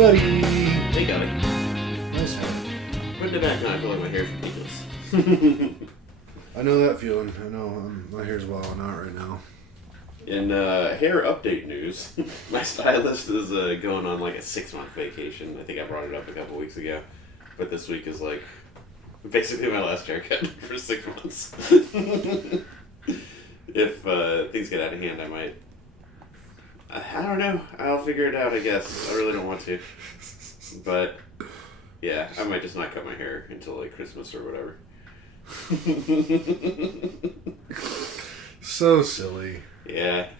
buddy. Hey, Gabby. Nice hair. Putting it back on, I feel like my hair's ridiculous. I know that feeling. I know my hair's wilding out right now. In hair update news, my stylist is going on like a 6-month vacation. I think I brought it up a couple weeks ago. But this week is like basically my last haircut for 6 months. If things get out of hand, I might. I don't know. I'll figure it out, I guess. I really don't want to. But, yeah, I might just not cut my hair until, like, Christmas or whatever. So silly. Yeah.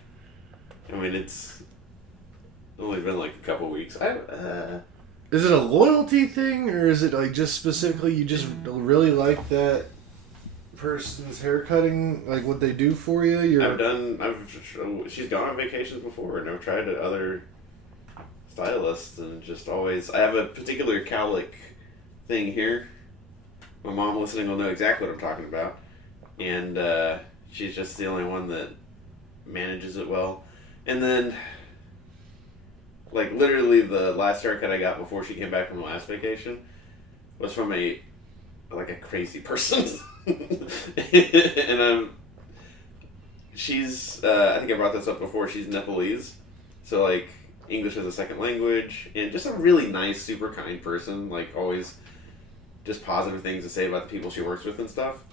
I mean, it's only been, like, a couple weeks. Is it a loyalty thing, or is it, like, just specifically you just really like that person's haircutting, like what they do for you? She's gone on vacations before, and I've tried other stylists, and just always, I have a particular cowlick thing here. My mom listening will know exactly what I'm talking about, and she's just the only one that manages it well. And then, like, literally the last haircut I got before she came back from the last vacation was from a crazy person. And she's I think I brought this up before, she's Nepalese, so like English as a second language, and just a really nice, super kind person, like always just positive things to say about the people she works with and stuff.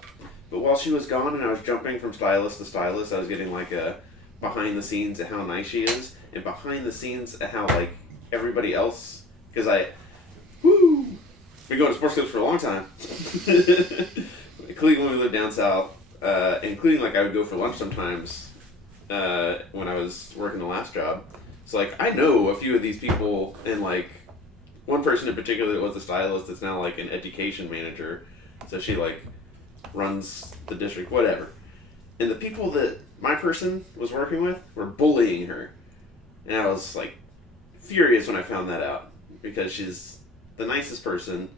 But while she was gone and I was jumping from stylist to stylist, I was getting like a behind the scenes at how nice she is, and behind the scenes at how like everybody else, because been going to sports clubs for a long time. Including when we lived down south, including like I would go for lunch sometimes when I was working the last job. So like I know a few of these people, and like one person in particular that was a stylist that's now like an education manager. So she like runs the district, whatever. And the people that my person was working with were bullying her. And I was like furious when I found that out, because she's the nicest person,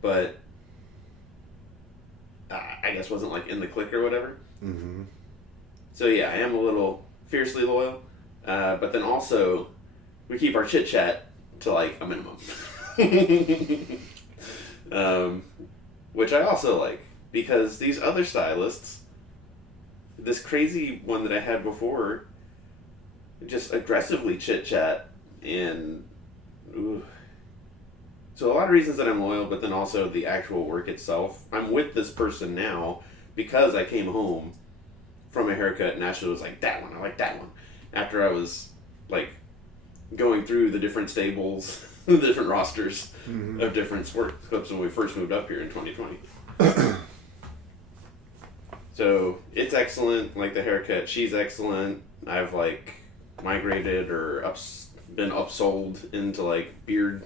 but I guess wasn't like in the clique or whatever. Mm-hmm. So yeah, I am a little fiercely loyal, but then also we keep our chit chat to like a minimum, which I also like, because these other stylists, this crazy one that I had before, just aggressively chit chat, and so a lot of reasons that I'm loyal, but then also the actual work itself. I'm with this person now because I came home from a haircut and Ashley was like, that one, I like that one. After I was like going through the different stables, the different rosters of different sport clips when we first moved up here in 2020. So it's excellent, like the haircut, she's excellent. I've like migrated or been upsold into like beard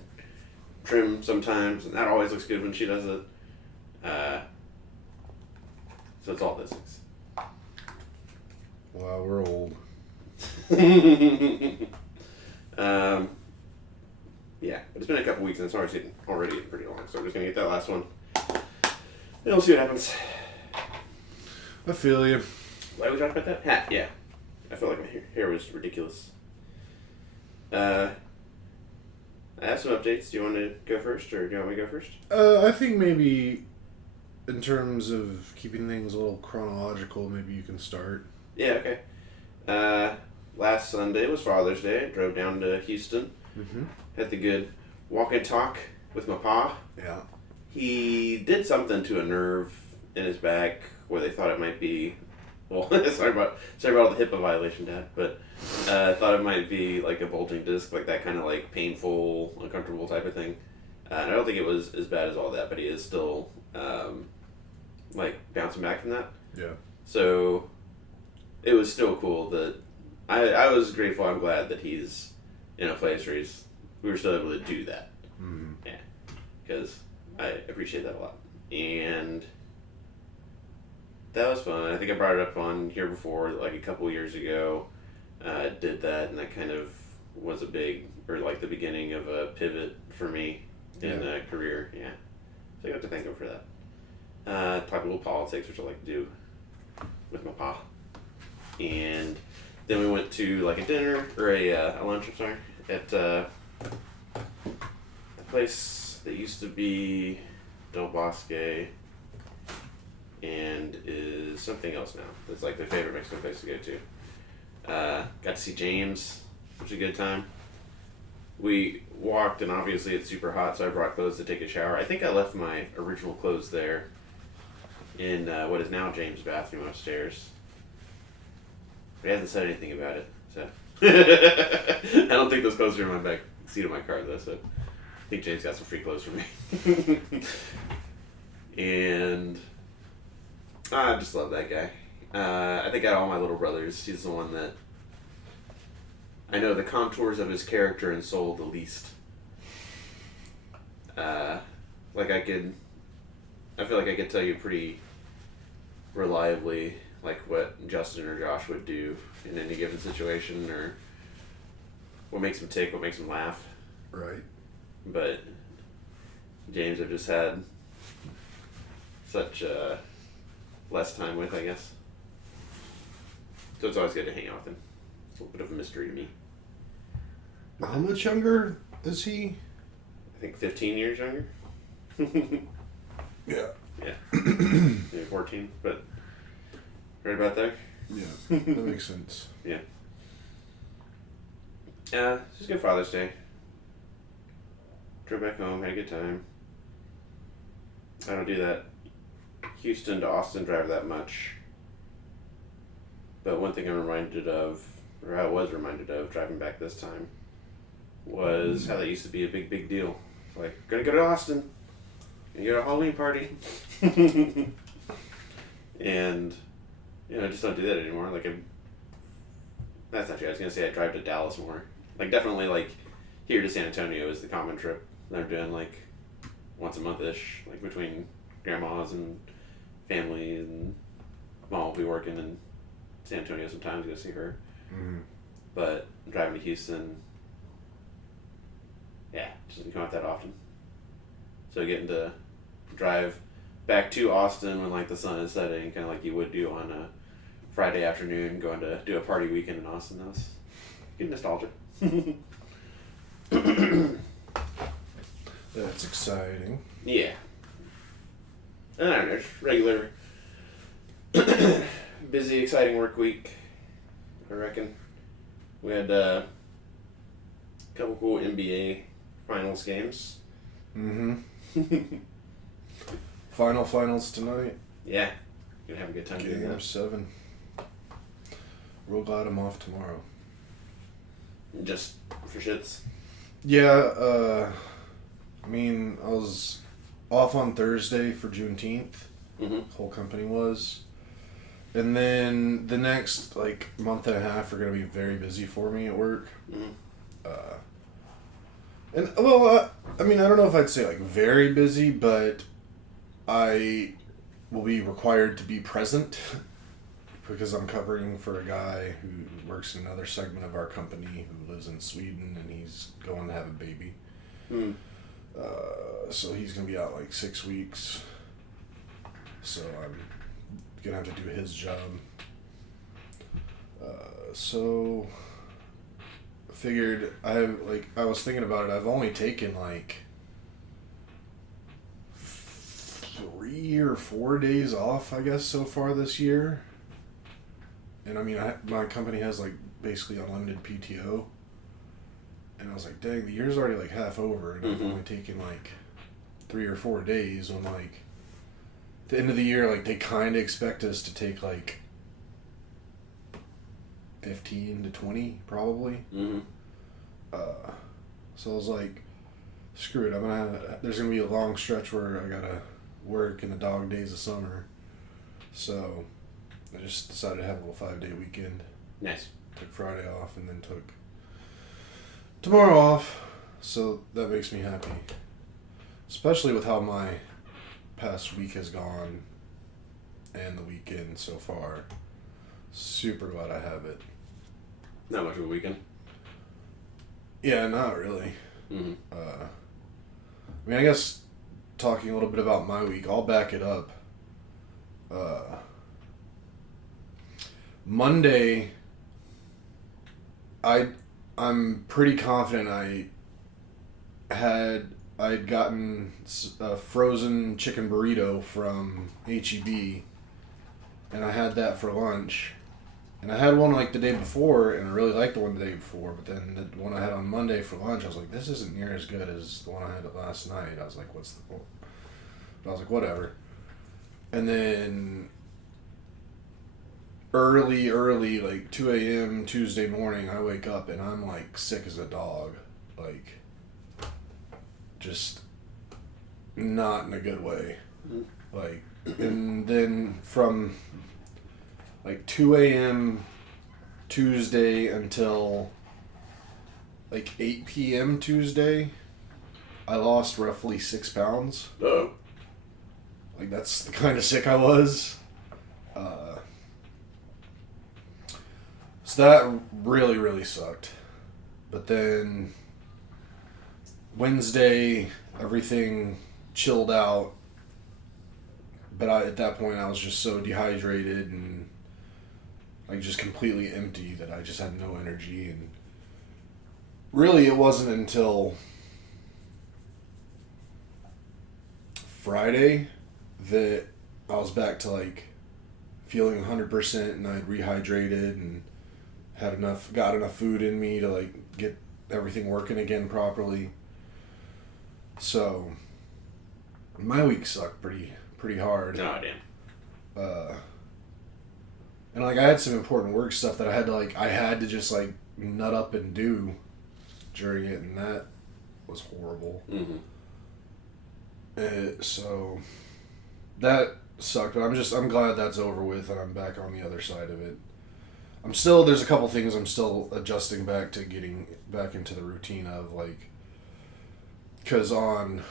trim sometimes, and that always looks good when she does it. So it's all those things. Wow, we're old. Yeah, but it's been a couple weeks and it's already getting pretty long, so I'm just gonna get that last one. And we'll see what happens. I feel you. Why we talking about that? Hat, yeah. I felt like my hair was ridiculous. I have some updates. Do you want to go first, or do you want me to go first? I think maybe in terms of keeping things a little chronological, maybe you can start. Yeah, okay. Last Sunday was Father's Day. I drove down to Houston. Mm-hmm. Had the good walk and talk with my pa. Yeah. He did something to a nerve in his back where they thought it might be, well, sorry about all the HIPAA violation, Dad, but thought it might be like a bulging disc, like that kind of like painful, uncomfortable type of thing. And I don't think it was as bad as all that, but he is still like bouncing back from that. Yeah. So it was still cool that I was grateful. I'm glad that he's in a place where we were still able to do that. Mm-hmm. Yeah, because I appreciate that a lot. And that was fun. I think I brought it up on here before, like a couple years ago. Did that, and that kind of was like the beginning of a pivot for me in a career. Yeah, so I got to thank him for that. Talk a little politics, which I like to do with my pa. And then we went to like a dinner or a lunch. I'm sorry, at place that used to be Del Bosque and is something else now. It's like their favorite Mexican place to go to. Got to see James, which was a good time. We walked, and obviously it's super hot, so I brought clothes to take a shower. I think I left my original clothes there in what is now James' bathroom upstairs. But he hasn't said anything about it, so. I don't think those clothes are in my back seat of my car, though, so I think James got some free clothes for me. And I just love that guy. I think out of all my little brothers, he's the one that I know the contours of his character and soul the least. Like I feel like I could tell you pretty reliably like what Justin or Josh would do in any given situation, or what makes him tick, what makes him laugh. Right. But James I've just had such less time with, I guess. So it's always good to hang out with him. It's a little bit of a mystery to me. How much younger is he? I think 15 years younger. Yeah. Yeah. Maybe 14, but right about there. Yeah, that makes sense. Yeah. It was a good Father's Day. Drove back home, had a good time. I don't do that Houston to Austin drive that much. But one thing I'm reminded of, or I was reminded of driving back this time, was how that used to be a big, big deal. It's like, gonna go to Austin. Gonna go to a Halloween party. And, I just don't do that anymore. Like, that's not true. I was gonna say I drive to Dallas more. Like, definitely, like, here to San Antonio is the common trip that I'm doing, like, once a month-ish. Like, between grandmas and family, and mom will be working in San Antonio sometimes to go see her. Mm. But driving to Houston, yeah, just doesn't come out that often. So getting to drive back to Austin when like the sun is setting, kind of like you would do on a Friday afternoon, going to do a party weekend in Austin, that was good nostalgia. That's exciting. Yeah. And I don't know, just regular busy, exciting work week, I reckon. We had a couple cool NBA finals games. Mm-hmm. Finals tonight. Yeah. Gonna have a good time doing Game that. 7. Real glad I'm off tomorrow. Just for shits. Yeah, I mean, I was off on Thursday for Juneteenth. Mm-hmm. Whole company was. And then the next, like, month and a half are going to be very busy for me at work. Mm-hmm. I mean, I don't know if I'd say, like, very busy, but I will be required to be present because I'm covering for a guy who works in another segment of our company who lives in Sweden, and he's going to have a baby. Mm. So he's going to be out, like, 6 weeks. So I'm gonna have to do his job. So figured I was thinking about it. I've only taken like 3 or 4 days off, I guess, so far this year. And I mean, my company has like basically unlimited PTO. And I was like, dang, the year's already like half over, and I've only taken like 3 or 4 days when like. The end of the year, like, they kind of expect us to take, like, 15 to 20, probably. Mm-hmm. So I was like, screw it, there's going to be a long stretch where I got to work in the dog days of summer. So I just decided to have a little 5-day weekend. Nice. Took Friday off and then took tomorrow off. So that makes me happy. Especially with how my past week has gone and the weekend so far. Super glad I have it. Not much of a weekend. Yeah, not really. Mm-hmm. I mean, I guess talking a little bit about my week, I'll back it up. Monday, I'm pretty confident I had I'd gotten a frozen chicken burrito from HEB, and I had that for lunch. And I had one like the day before, and I really liked the one the day before. But then the one I had on Monday for lunch, I was like, this isn't near as good as the one I had last night. I was like, what's the point? But I was like, whatever. And then early, like 2 a.m. Tuesday morning, I wake up and I'm like sick as a dog. Like, just not in a good way. Like, and then from like 2 a.m. Tuesday until like 8 p.m. Tuesday, I lost roughly 6 pounds. Oh. Like, that's the kind of sick I was. So that really, really sucked. But then Wednesday, everything chilled out. But at that point, I was just so dehydrated and like just completely empty that I just had no energy. And really, it wasn't until Friday that I was back to like feeling 100% and I'd rehydrated and got enough food in me to like get everything working again properly. So my week sucked pretty hard. Oh, damn. And like I had some important work stuff that I had to just like nut up and do during it, and that was horrible. Mm-hmm. So that sucked, but I'm glad that's over with and I'm back on the other side of it. There's a couple things I'm still adjusting back to getting back into the routine of, like, because on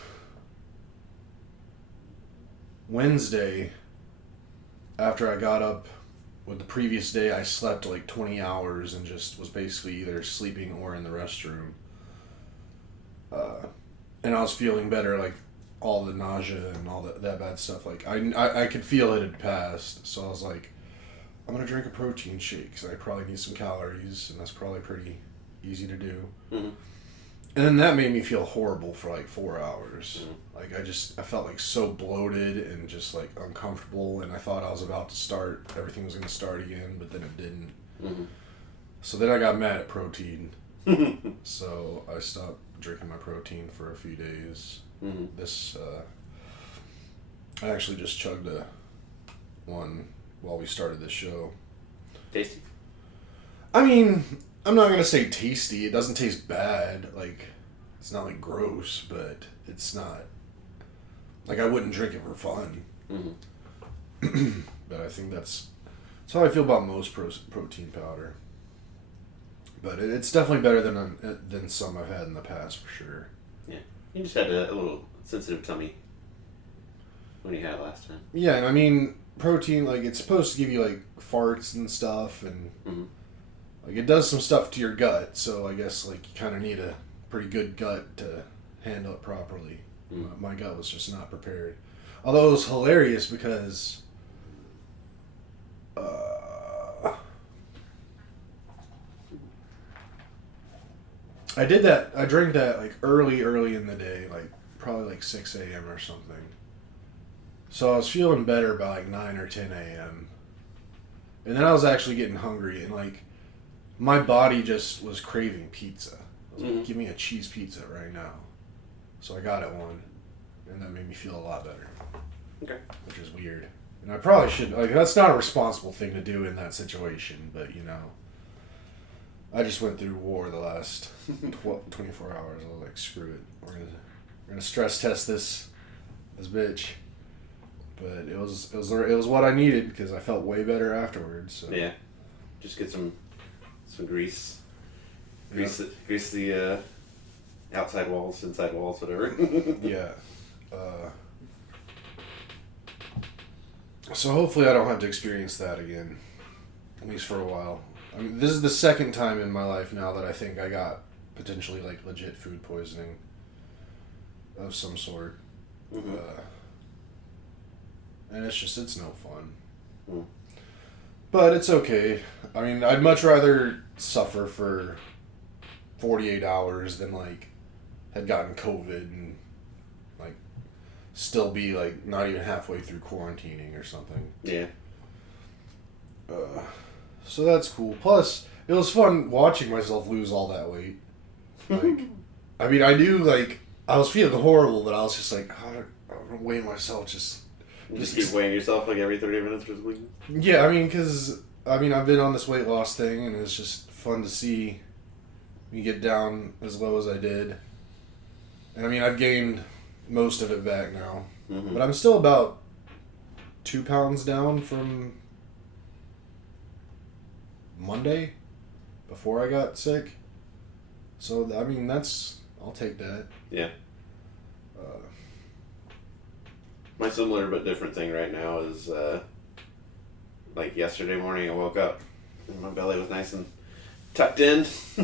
Wednesday, after I got up with the previous day, I slept like 20 hours and just was basically either sleeping or in the restroom. And I was feeling better, like all the nausea and all that bad stuff. Like I could feel it had passed, so I was like, I'm gonna drink a protein shake because I probably need some calories, and that's probably pretty easy to do. Mm-hmm. And then that made me feel horrible for like 4 hours. Mm-hmm. Like I felt like so bloated and just like uncomfortable, and I thought I was about to start, everything was gonna start again, but then it didn't. Mm-hmm. So then I got mad at protein. So I stopped drinking my protein for a few days. Mm-hmm. I actually just chugged one while we started this show. Tasty? I mean, I'm not going to say tasty. It doesn't taste bad. Like, it's not, like, gross, but it's not... Like, I wouldn't drink it for fun. Mm-hmm. But I think that's how I feel about most protein powder. But it's definitely better than some I've had in the past, for sure. Yeah. You just had a little sensitive tummy when you had it last time. Yeah, and I mean... Protein, like, it's supposed to give you like farts and stuff, and like it does some stuff to your gut, so I guess like you kind of need a pretty good gut to handle it properly. My gut was just not prepared, although it was hilarious because I drank that like early in the day, like probably like 6 a.m. or something. So I was feeling better by like 9 or 10 a.m. And then I was actually getting hungry, and like my body just was craving pizza. I was like, give me a cheese pizza right now. So I got it one, and that made me feel a lot better. Okay. Which is weird. And I probably shouldn't, like, that's not a responsible thing to do in that situation, but you know, I just went through war the last 24 hours. I was like, screw it. We're gonna stress test this bitch. But it was what I needed because I felt way better afterwards. So. Yeah, just get some grease, grease the outside walls, inside walls, whatever. Yeah. So hopefully I don't have to experience that again, at least for a while. I mean, this is the second time in my life now that I think I got potentially like legit food poisoning of some sort. Mm-hmm. And it's no fun. But it's okay. I mean, I'd much rather suffer for 48 hours than, like, had gotten COVID and still be like not even halfway through quarantining or something. Yeah. So that's cool. Plus, it was fun watching myself lose all that weight. Like, I mean, I knew like I was feeling horrible, but I was just like, oh, I'm weighing myself just. Just keep weighing yourself like every 30 minutes or something. Yeah, I mean, because I've been on this weight loss thing, and it's just fun to see me get down as low as I did. And I mean, I've gained most of it back now, but I'm still about 2 pounds down from Monday, before I got sick. So I mean, I'll take that. Yeah. My similar but different thing right now is, like yesterday morning I woke up and my belly was nice and tucked in. I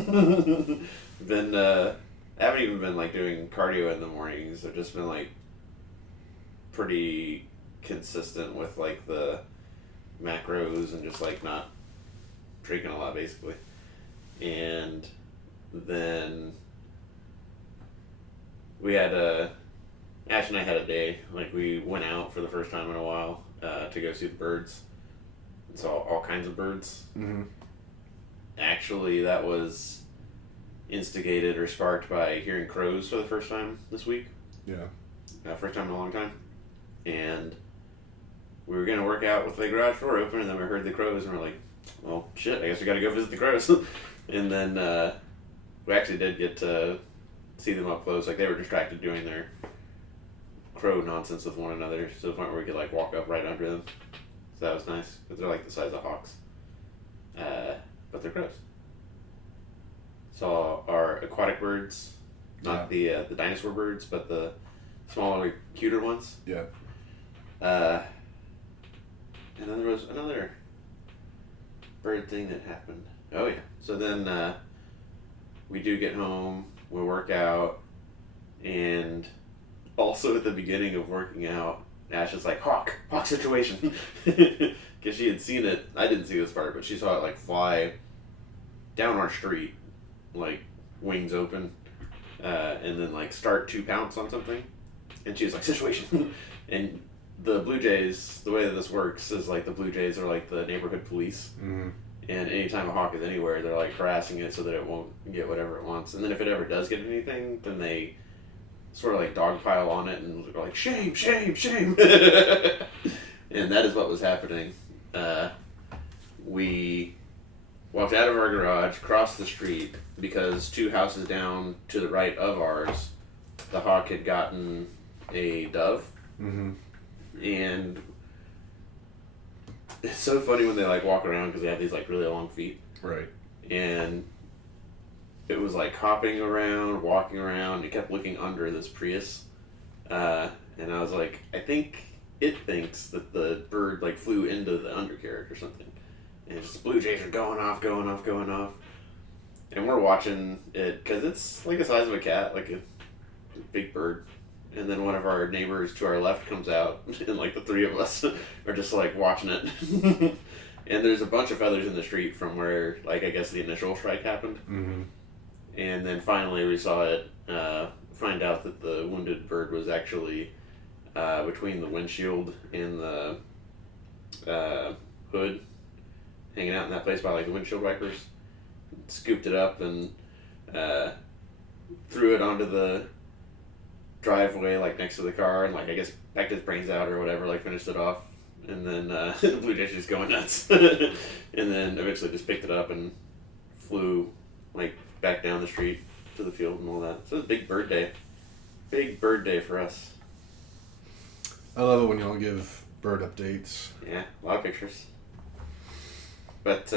haven't even been like doing cardio in the mornings. I've just been like pretty consistent with like the macros and just like not drinking a lot basically. And then we had Ash and I had a day, like we went out for the first time in a while to go see the birds. And saw all kinds of birds. Mm-hmm. Actually, that was instigated or sparked by hearing crows for the first time this week. Yeah. First time in a long time. And we were going to work out with the garage door open, and then we heard the crows, and we're like, well, shit, I guess we got to go visit the crows. And then we actually did get to see them up close. Like, they were distracted doing their crow nonsense with one another to the point where we could, like, walk up right under them. So that was nice, because they're, like, the size of hawks. But they're crows. Saw our aquatic birds, not the dinosaur birds, but the smaller, cuter ones. Yeah. And then there was another bird thing that happened. Oh yeah. So then we do get home, we work out, and also at the beginning of working out, Ash is like, hawk situation. Because she had seen it, I didn't see this part, but she saw it like fly down our street, like wings open, and then like start to pounce on something. And she was like, situation. And the Blue Jays, the way that this works is like the Blue Jays are like the neighborhood police. Mm-hmm. And anytime a hawk is anywhere, they're like harassing it so that it won't get whatever it wants. And then if it ever does get anything, then they sort of like dogpile on it and they're like, shame, shame, shame. And that is what was happening. We walked out of our garage, crossed the street, because 2 houses down to the right of ours, the hawk had gotten a dove. Mm-hmm. And it's so funny when they like walk around because they have these like really long feet. Right. And it was like hopping around, walking around. It kept looking under this Prius. And I was like, I think it thinks that the bird like flew into the undercarriage or something. And just the Blue Jays are going off. And we're watching it because it's like the size of a cat, like a big bird. And then one of our neighbors to our left comes out, and like the 3 of us are just like watching it. And there's a bunch of feathers in the street from where, like, I guess the initial strike happened. Mm-hmm. And then finally we saw it, find out that the wounded bird was actually between the windshield and the hood, hanging out in that place by like the windshield wipers. Scooped it up and threw it onto the driveway, like next to the car, and like I guess packed his brains out or whatever, like finished it off. And then the Blue Jays just going nuts. And then eventually just picked it up and flew like back down the street to the field and all that. So it was a big bird day. Big bird day for us. I love it when y'all give bird updates. Yeah, a lot of pictures. But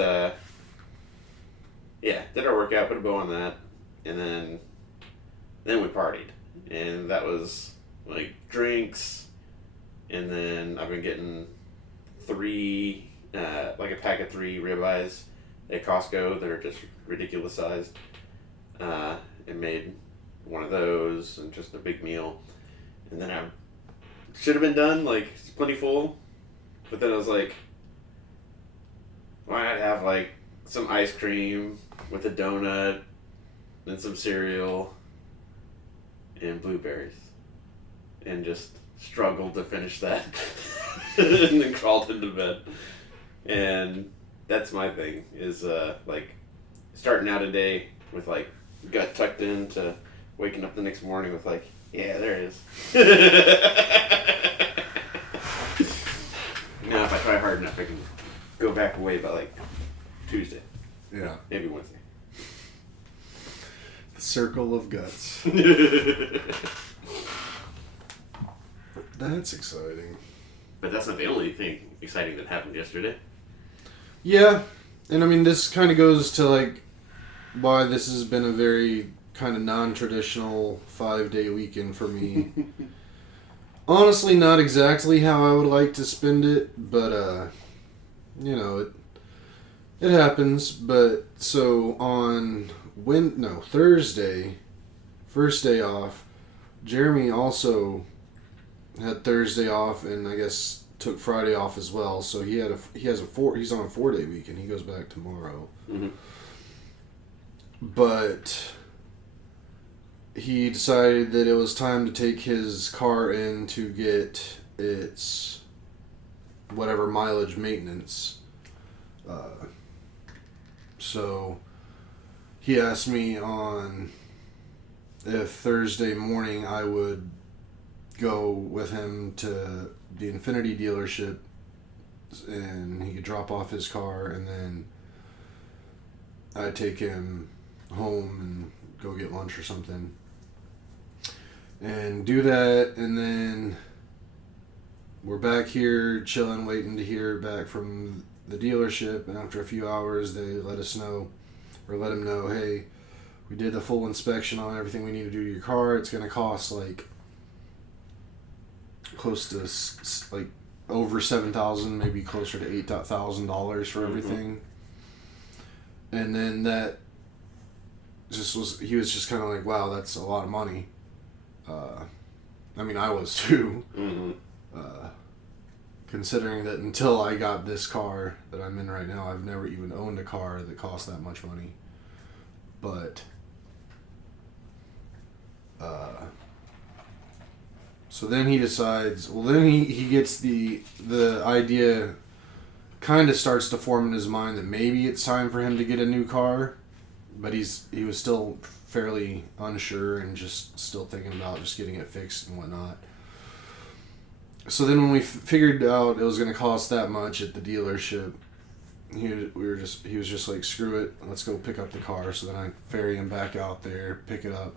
yeah, did our workout, put a bow on that, and then we partied. And that was like drinks, and then I've been getting 3, like a pack of 3 ribeyes at Costco that are just ridiculous sized. And made one of those and just a big meal. And then I should have been done, like plenty full, but then I was like, why not have like some ice cream with a donut and some cereal and blueberries and just struggled to finish that. And then crawled into bed. And that's my thing, is like starting out a day with like gut tucked in to waking up the next morning with like, yeah, there it is. Now if I try hard enough I can go back away by like Tuesday. Yeah. Maybe Wednesday. The circle of guts. That's exciting. But that's not the only thing exciting that happened yesterday. Yeah, and I mean, this kind of goes to like why this has been a very kind of non-traditional 5-day weekend for me. Honestly, not exactly how I would like to spend it, but you know, it happens. But so on Thursday, first day off, Jeremy also had Thursday off, and I guess took Friday off as well. So he's on a 4-day weekend. He goes back tomorrow. Mm-hmm. But he decided that it was time to take his car in to get its whatever mileage maintenance. So he asked me on if Thursday morning I would go with him to the Infiniti dealership and he could drop off his car, and then I'd take him home and go get lunch or something and do that, and then we're back here chilling, waiting to hear back from the dealership. And after a few hours they let him know, hey, we did the full inspection on everything we need to do to your car. It's going to cost like close to like over $7,000, maybe closer to $8,000 for everything. And then that he was just kind of like, wow, that's a lot of money. I mean, I was too. Mm-hmm. Considering that until I got this car that I'm in right now, I've never even owned a car that cost that much money. But so then he decides, then he gets the idea kind of starts to form in his mind that maybe it's time for him to get a new car, but he was still fairly unsure and just still thinking about just getting it fixed and whatnot. So then when we figured out it was going to cost that much at the dealership, he was just like, screw it, let's go pick up the car. So then I ferry him back out there, pick it up,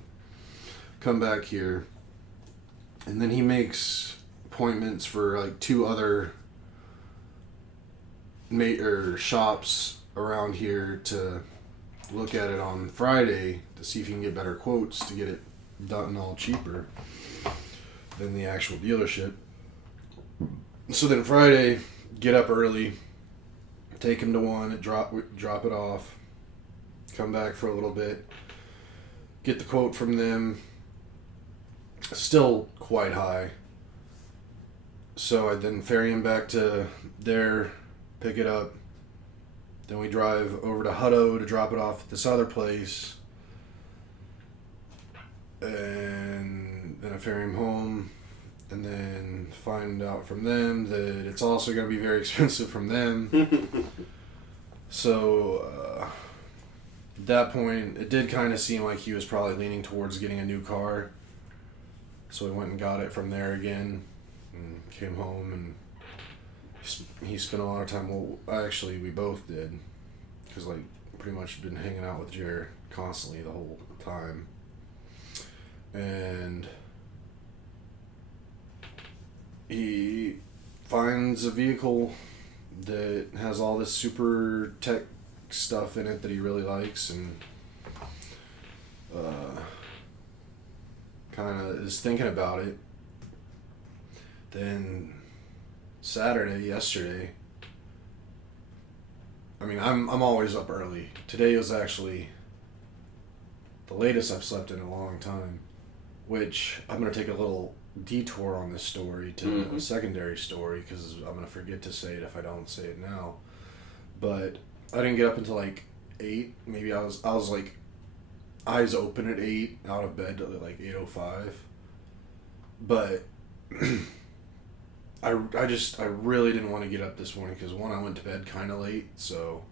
come back here, and then he makes appointments for like 2 other shops around here to look at it on Friday to see if he can get better quotes to get it done all cheaper than the actual dealership. So then Friday, get up early, take him to one, drop it off, come back for a little bit, get the quote from them. Still quite high. So I then ferry him back to there, pick it up. Then we drive over to Hutto to drop it off at this other place. And then I ferry him home. And then find out from them that it's also going to be very expensive from them. So at that point, it did kind of seem like he was probably leaning towards getting a new car. So we went and got it from there again and came home, and he spent a lot of time. Well, actually, we both did, because like pretty much been hanging out with Jared constantly the whole time. And he finds a vehicle that has all this super tech stuff in it that he really likes, and kind of is thinking about it. Then yesterday, I mean, I'm always up early. Today was actually the latest I've slept in a long time, which I'm going to take a little detour on this story to a secondary story, because I'm going to forget to say it if I don't say it now. But I didn't get up until like 8. Maybe I was like eyes open at 8, out of bed at like 8:05. But I really didn't want to get up this morning because one, I went to bed kind of late, so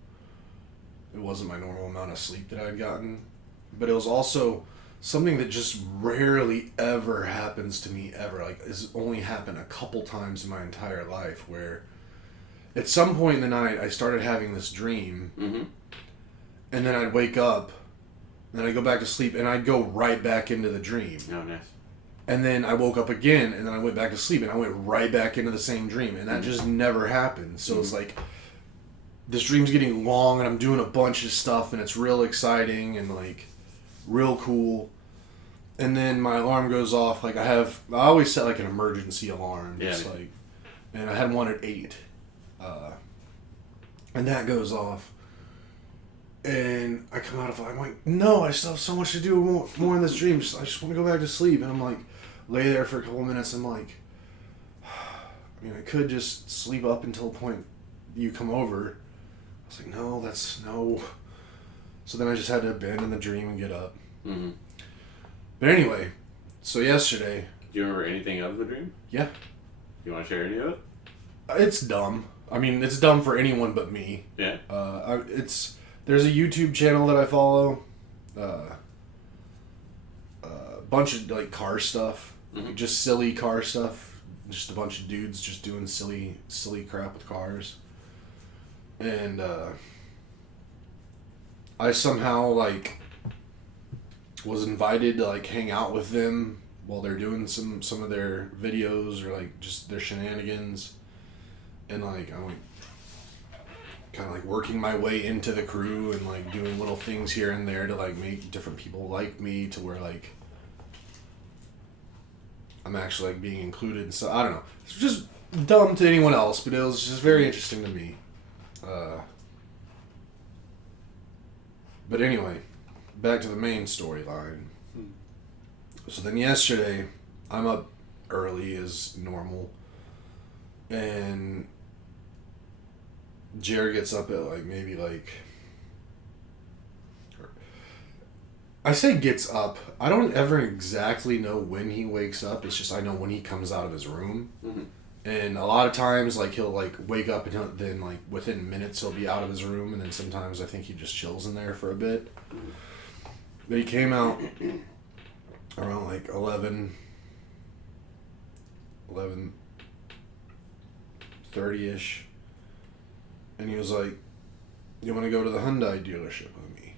it wasn't my normal amount of sleep that I'd gotten. But it was also something that just rarely ever happens to me ever. Like, it's only happened a couple times in my entire life where at some point in the night I started having this dream, and then I'd wake up, and then I'd go back to sleep, and I'd go right back into the dream. Oh, nice. And then I woke up again, and then I went back to sleep, and I went right back into the same dream, and that just never happened. So it's like, this dream's getting long, and I'm doing a bunch of stuff, and it's real exciting, and like, real cool. And then my alarm goes off, like I always set like an emergency alarm, just like, and I had one at 8. And that goes off. And I come out of it, I'm like, no, I still have so much to do more in this dream. I just want to go back to sleep. And I'm like, lay there for a couple minutes. I'm like, I mean, I could just sleep up until the point you come over. I was like, no. So then I just had to abandon the dream and get up. Mm-hmm. But anyway, so yesterday. Do you remember anything of the dream? Yeah. You want to share any of it? It's dumb. I mean, it's dumb for anyone but me. Yeah. There's a YouTube channel that I follow. A bunch of like car stuff, like, just silly car stuff. Just a bunch of dudes just doing silly crap with cars. And I somehow like was invited to like hang out with them while they're doing some of their videos or like just their shenanigans. And like I'm like kind of like working my way into the crew and like doing little things here and there to like make different people like me to where like I'm actually like being included. So I don't know. It's just dumb to anyone else, but it was just very interesting to me. But anyway, back to the main storyline. So then yesterday, I'm up early as normal, and Jared gets up at like maybe like, I say gets up. I don't ever exactly know when he wakes up. It's just I know when he comes out of his room. Mm-hmm. And a lot of times, like, he'll, like, wake up and then, like, within minutes he'll be out of his room. And then sometimes I think he just chills in there for a bit. But he came out around, like, 11:30-ish. And he was like, you want to go to the Hyundai dealership with me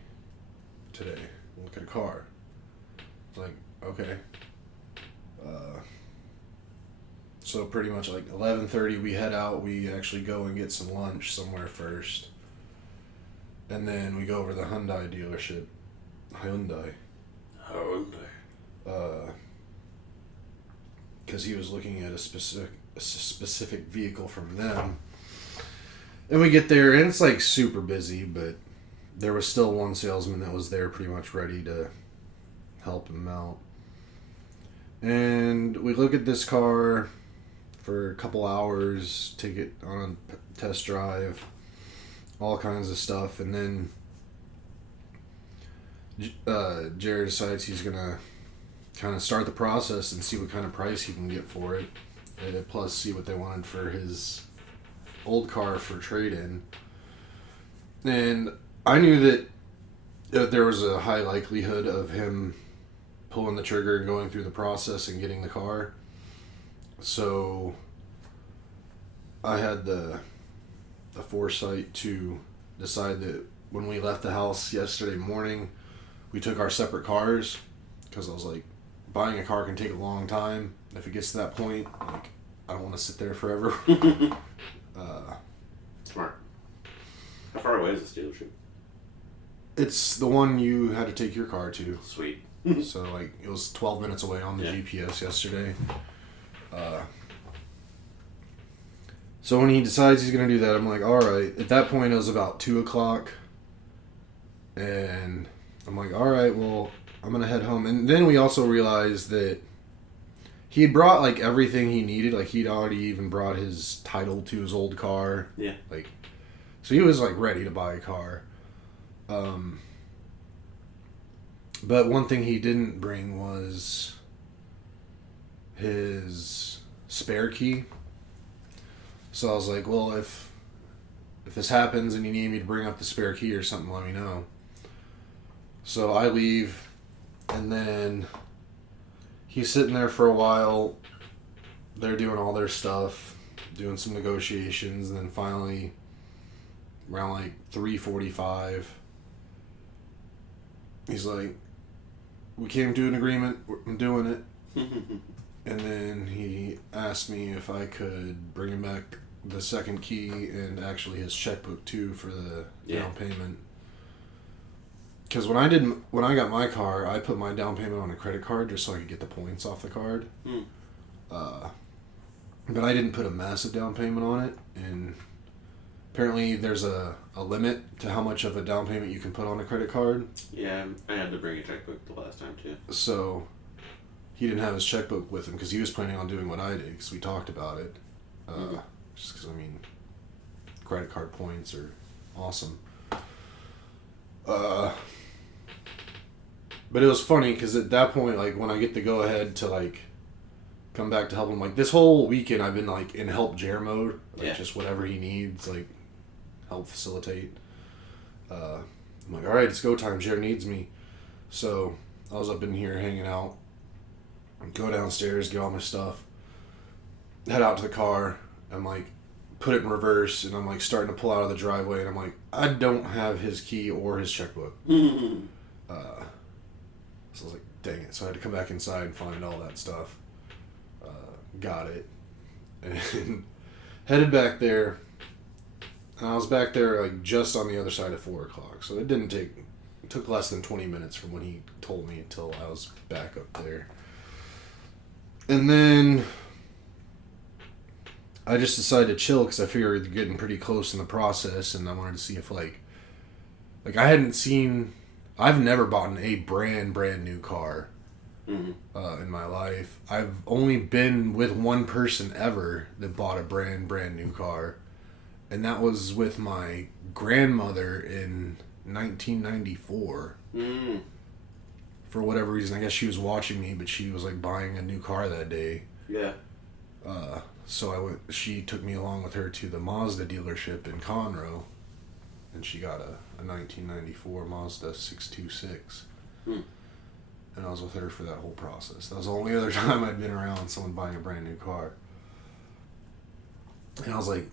today? Look at a car. I was like, okay. So pretty much like 11:30 we head out. We actually go and get some lunch somewhere first. And then we go over to the Hyundai dealership. Hyundai. Because he was looking at a specific vehicle from them. And we get there and it's like super busy, but there was still one salesman that was there pretty much ready to help him out. And we look at this car for a couple hours, take it on a test drive, all kinds of stuff, and then Jared decides he's gonna kind of start the process and see what kind of price he can get for it, and plus see what they wanted for his old car for trade-in. And I knew that there was a high likelihood of him pulling the trigger and going through the process and getting the car. So I had the foresight to decide that when we left the house yesterday morning, we took our separate cars because I was like, buying a car can take a long time. If it gets to that point, like, I don't want to sit there forever. Smart. How far away is this dealership? It's the one you had to take your car to. Sweet. So like it was 12 minutes away on the GPS yesterday. So when he decides he's gonna do that, I'm like, all right. At that point, it was about 2:00, and I'm like, all right, well, I'm gonna head home. And then we also realized that he had brought like everything he needed. Like he'd already even brought his title to his old car. Yeah. Like, so he was like ready to buy a car. But one thing he didn't bring was his spare key. So I was like, well, if this happens and you need me to bring up the spare key or something, let me know. So I leave, and then he's sitting there for a while. They're doing all their stuff, doing some negotiations, and then finally, around like 3:45, he's like, we came to an agreement, I'm doing it. And then he asked me if I could bring him back the second key and actually his checkbook too for the down payment. Because when I got my car, I put my down payment on a credit card just so I could get the points off the card. But I didn't put a massive down payment on it, and apparently there's a limit to how much of a down payment you can put on a credit card. Yeah, I had to bring a checkbook the last time too. So he didn't have his checkbook with him because he was planning on doing what I did because we talked about it. Just because, I mean, credit card points are awesome. But it was funny because at that point, like, when I get the go ahead to, like, come back to help him, like, this whole weekend I've been, like, in help Jer mode. Like, just whatever he needs, like, help facilitate. I'm like, alright, it's go time. Jer needs me. So I was up in here hanging out. Go downstairs, get all my stuff. Head out to the car. I'm like, put it in reverse, and I'm like starting to pull out of the driveway, and I'm like, I don't have his key or his checkbook. So I was like, dang it. So I had to come back inside and find all that stuff. Got it. And headed back there. And I was back there like just on the other side of 4 o'clock. So it took less than 20 minutes from when he told me until I was back up there. And then I just decided to chill because I figured we're getting pretty close in the process, and I wanted to see if like I've never bought a brand new car in my life. I've only been with one person ever that bought a brand new car, and that was with my grandmother in 1994. For whatever reason, I guess she was watching me, but she was like buying a new car that day. Yeah. So she took me along with her to the Mazda dealership in Conroe, and she got a 1994 Mazda 626. And I was with her for that whole process. That was the only other time I'd been around someone buying a brand new car. And I was like,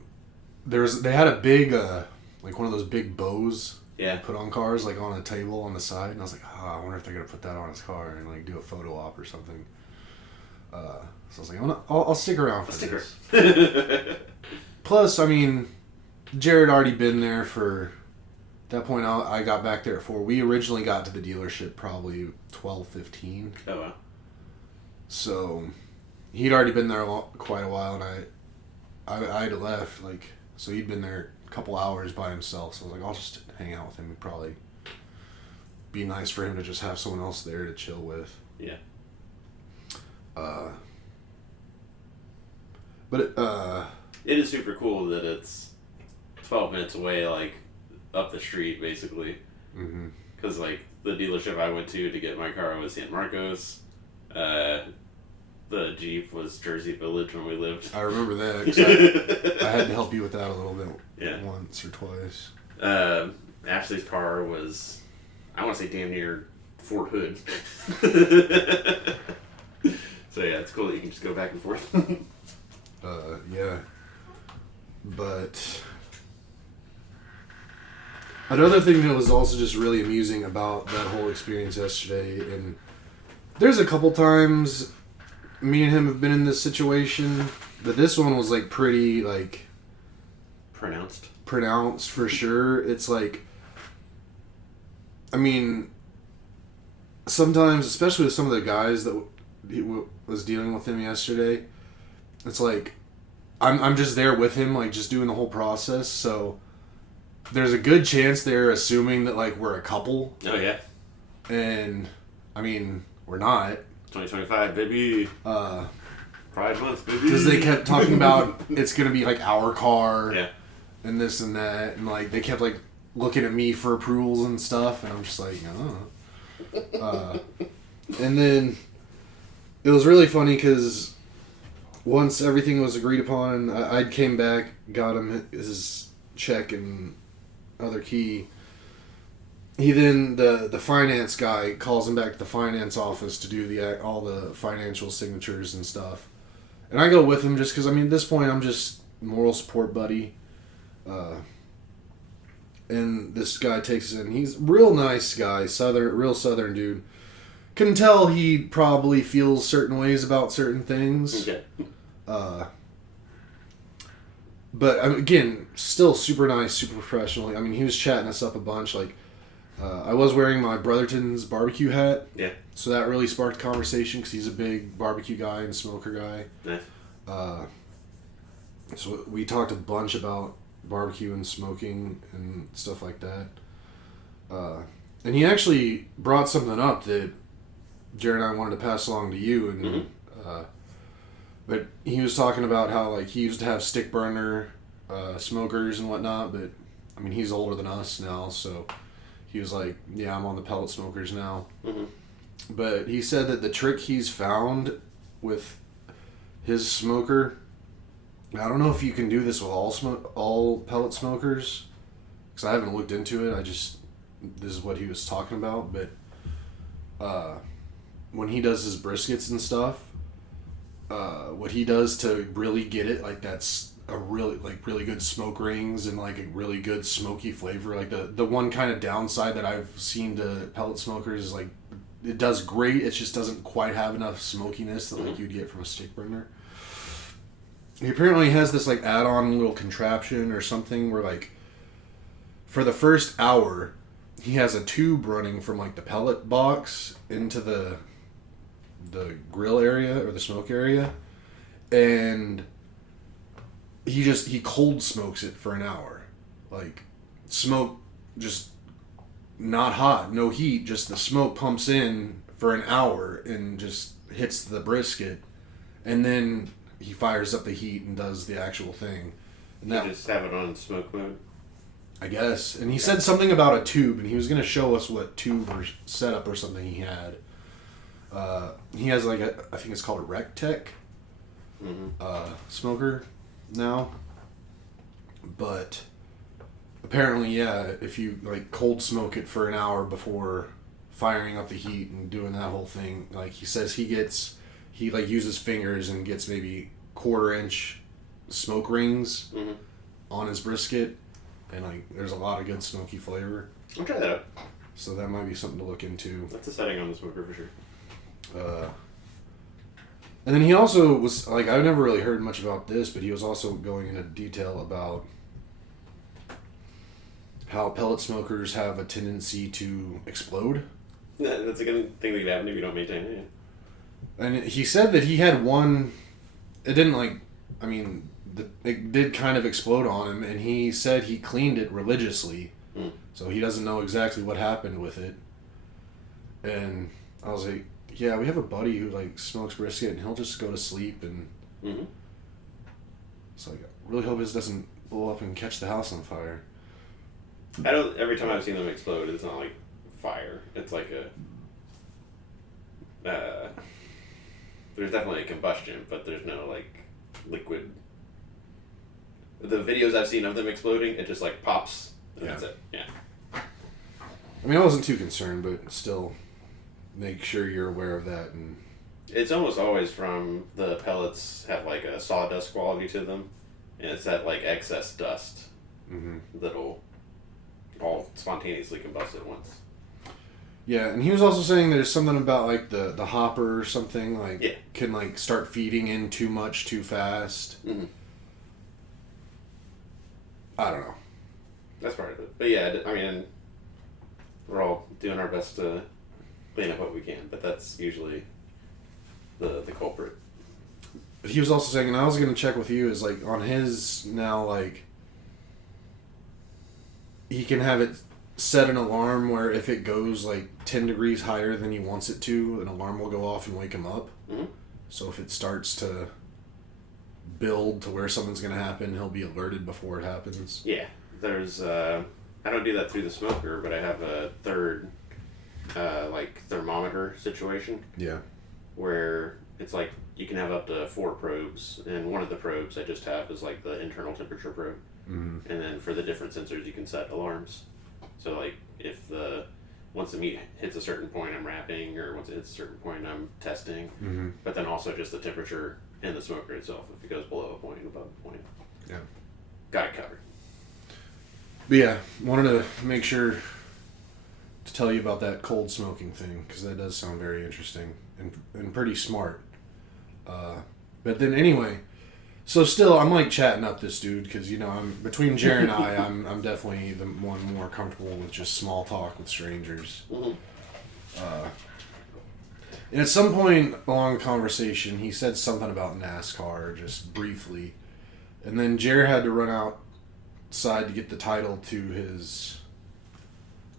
they had a big, like one of those big bows put on cars, like on a table on the side. And I was like, I wonder if they're going to put that on his car and like do a photo op or something. So I was like, I'll stick around for this. Plus, I mean, Jared already been there for... At that point, I got back there at 4. We originally got to the dealership probably 12:15. Oh, wow. So, he'd already been there quite a while, and I'd left, like... So he'd been there a couple hours by himself, so I was like, I'll just hang out with him. It'd probably be nice for him to just have someone else there to chill with. Yeah. But it is super cool that it's 12 minutes away, like, up the street, basically. Because, like, the dealership I went to get my car was San Marcos. The Jeep was Jersey Village when we lived. I remember that, 'cause I had to help you with that a little bit once or twice. Ashley's car was, I want to say damn near Fort Hood. So yeah, it's cool that you can just go back and forth. Yeah. But another thing that was also just really amusing about that whole experience yesterday, and there's a couple times me and him have been in this situation, but this one was like pretty like pronounced for sure. It's like, I mean, sometimes, especially with some of the guys that he was dealing with him yesterday, it's like I'm just there with him, like just doing the whole process. So there's a good chance they're assuming that like we're a couple. Oh yeah. And I mean, we're not. 2025, baby. Pride Month, baby. Because they kept talking about it's gonna be like our car. Yeah. And this and that, and like they kept like looking at me for approvals and stuff, and I'm just like, and then it was really funny because once everything was agreed upon, I came back, got him his check and other key. He then the finance guy calls him back to the finance office to do all the financial signatures and stuff, and I go with him just because at this point I'm just moral support buddy, and this guy takes us in. He's a real nice guy, real southern dude. Can tell he probably feels certain ways about certain things. Okay. But again, still super nice, super professional. He was chatting us up a bunch. I was wearing my Brotherton's barbecue hat. Yeah. So that really sparked conversation because he's a big barbecue guy and smoker guy. Nice. So we talked a bunch about barbecue and smoking and stuff like that. And he actually brought something up that Jared and I wanted to pass along to you. And but he was talking about how he used to have stick burner smokers and whatnot. But he's older than us now, so. He was like, yeah, I'm on the pellet smokers now. Mm-hmm. But he said that the trick he's found with his smoker, I don't know if you can do this with all pellet smokers, because I haven't looked into it. This is what he was talking about. But when he does his briskets and stuff, what he does to really get it, that's a really good smoke rings and a really good smoky flavor. The one kind of downside that I've seen to pellet smokers is it does great, it just doesn't quite have enough smokiness that you'd get from a stick burner. He apparently has this add-on little contraption or something where for the first hour he has a tube running from the pellet box into the grill area or the smoke area, and he cold smokes it for an hour. Smoke just not hot, no heat, just the smoke pumps in for an hour and just hits the brisket, and then he fires up the heat and does the actual thing. And you just have it on smoke mode? I guess. And he said something about a tube, and he was going to show us what tube or setup or something he had. He has I think it's called a Rectech smoker now, but apparently, yeah, if you cold smoke it for an hour before firing up the heat and doing that whole thing, he says he uses fingers and gets maybe 1/4 inch smoke rings on his brisket, and there's a lot of good smoky flavor. I'll try that out. So that might be something to look into. That's a setting on the smoker for sure. And then he also was I've never really heard much about this, but he was also going into detail about how pellet smokers have a tendency to explode. Yeah, that's a good thing that could happen if you don't maintain it. Yeah. And he said that he had one. It didn't it did kind of explode on him, and he said he cleaned it religiously, so he doesn't know exactly what happened with it. And I was like, yeah, we have a buddy who smokes brisket, and he'll just go to sleep, and it's I really hope this doesn't blow up and catch the house on fire. Every time I've seen them explode, it's not fire. It's there's definitely a combustion, but there's no liquid. The videos I've seen of them exploding, it just pops, and that's it. Yeah. I wasn't too concerned, but still, make sure you're aware of that. And it's almost always from the pellets have a sawdust quality to them, and it's that excess dust that'll all spontaneously combust at once. Yeah, and he was also saying there's something about the hopper or something can start feeding in too much too fast. I don't know. That's part of it, but yeah, we're all doing our best to clean up what we can, but that's usually the culprit. But he was also saying, and I was going to check with you, is on his now, he can have it set an alarm where if it goes 10 degrees higher than he wants it to, an alarm will go off and wake him up. So if it starts to build to where something's going to happen, he'll be alerted before it happens. Yeah, there's I don't do that through the smoker, but I have a third thermometer situation. Yeah. where it's like you can have up to 4 probes, and one of the probes I just have is like the internal temperature probe. Mm-hmm. And then for the different sensors, you can set alarms. So like if once the meat hits a certain point, I'm wrapping, or once it hits a certain point, I'm testing. Mm-hmm. But then also just the temperature and the smoker itself, if it goes below a point, above a point. Yeah. Got it covered. But yeah, wanted to make sure to tell you about that cold smoking thing, because that does sound very interesting and pretty smart. But then anyway, so still I'm like chatting up this dude, because I'm between Jerry and I'm definitely the one more comfortable with just small talk with strangers. Mm-hmm. And at some point along the conversation, he said something about NASCAR just briefly, and then Jerry had to run outside to get the title to his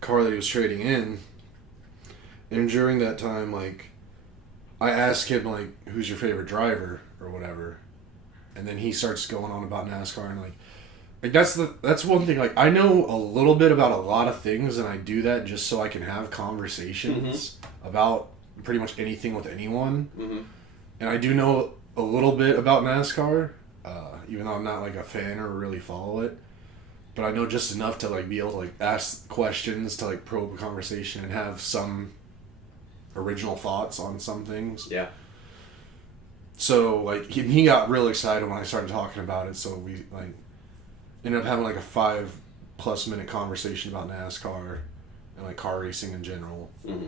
car that he was trading in. And during that time, like, I asked him, like, who's your favorite driver or whatever, and then he starts going on about NASCAR, and like that's one thing. Like, I know a little bit about a lot of things, and I do that just so I can have conversations about pretty much anything with anyone. Mm-hmm. And I do know a little bit about NASCAR, even though I'm not like a fan or really follow it. But I know just enough to like be able to like ask questions to like probe a conversation and have some original thoughts on some things. Yeah. So like he got real excited when I started talking about it. So we like ended up having like a 5+ minute conversation about NASCAR and like car racing in general. Mm-hmm.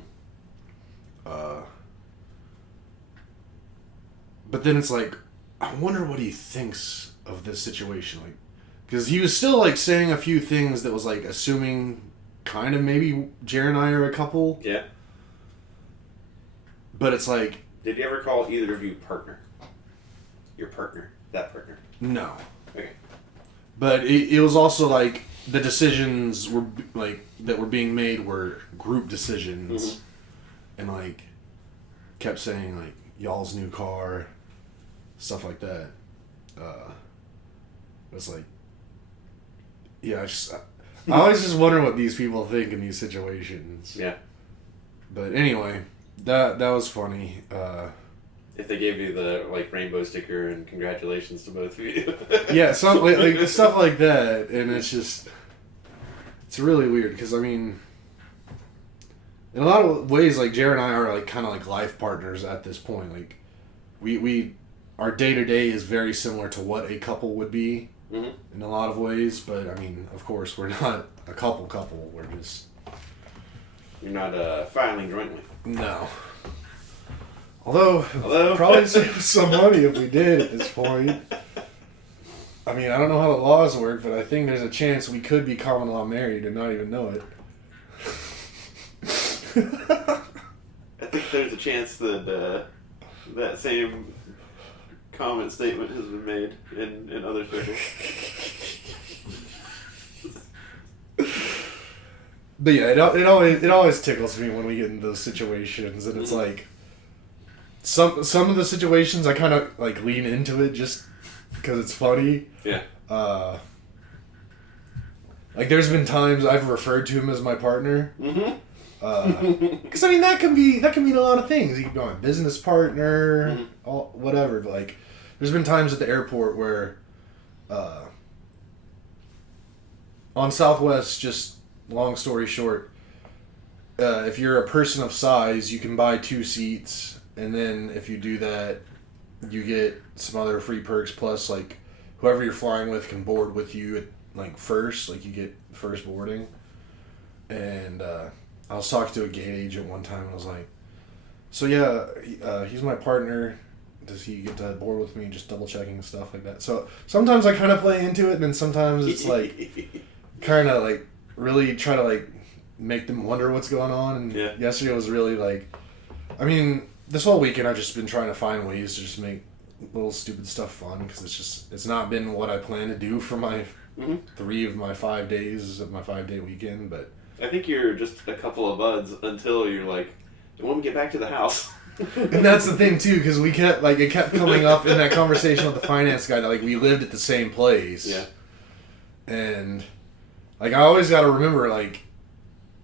But then it's like, I wonder what he thinks of this situation, like, because he was still like saying a few things that was like assuming kind of maybe Jared and I are a couple. Yeah. But it's like, did you ever call either of you partner? Your partner, that partner. No. Okay. But it was also like the decisions were like that were being made were group decisions, and like kept saying like y'all's new car, stuff like that. It's like, yeah, I always just wonder what these people think in these situations. Yeah. But anyway, that was funny. If they gave you the like rainbow sticker and congratulations to both of you. Yeah, some like stuff like that, and it's really weird because I mean, in a lot of ways, like Jared and I are like kind of like life partners at this point. Like, we our day to day is very similar to what a couple would be in a lot of ways. But I mean, of course, we're not a couple. We're just You're not filing jointly. no. Although probably save some money if we did at this point. I mean, I don't know how the laws work, but I think there's a chance we could be common law married and not even know it. I think there's a chance that that same comment statement has been made in other circles. But yeah, it always tickles me when we get in those situations, and it's like some of the situations I kind of like lean into it just because it's funny. Yeah. Like there's been times I've referred to him as my partner. Mm-hmm. Because I mean that can mean a lot of things. He could be my business partner, all whatever. But like, there's been times at the airport where, on Southwest, just long story short, if you're a person of size, you can buy 2 seats, and then if you do that, you get some other free perks. Plus, like, whoever you're flying with can board with you at like first. Like, you get first boarding, and I was talking to a gate agent one time, and I was like, so yeah, he's my partner. Does he get to board with me? Just double checking and stuff like that. So sometimes I kind of play into it, and then sometimes it's like kind of like really try to like make them wonder what's going on. And yesterday was really like, I mean, this whole weekend I've just been trying to find ways to just make little stupid stuff fun, because it's not been what I plan to do for my 3 of my 5 days of my 5-day weekend, but. I think you're just a couple of buds until you're like, when we get back to the house. And that's the thing too, because it kept coming up in that conversation with the finance guy that like we lived at the same place. Yeah. And like I always got to remember, like,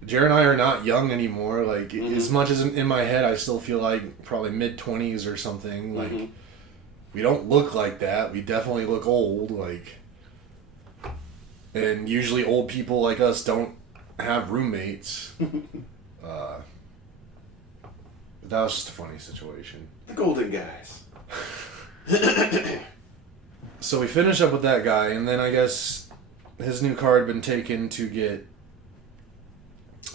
Jared and I are not young anymore. Like, as much as in my head, I still feel like probably mid-20s or something. Like, we don't look like that. We definitely look old. Like, and usually old people like us don't have roommates. But that was just a funny situation. The Golden Guys. So we finish up with that guy, and then I guess his new car had been taken to get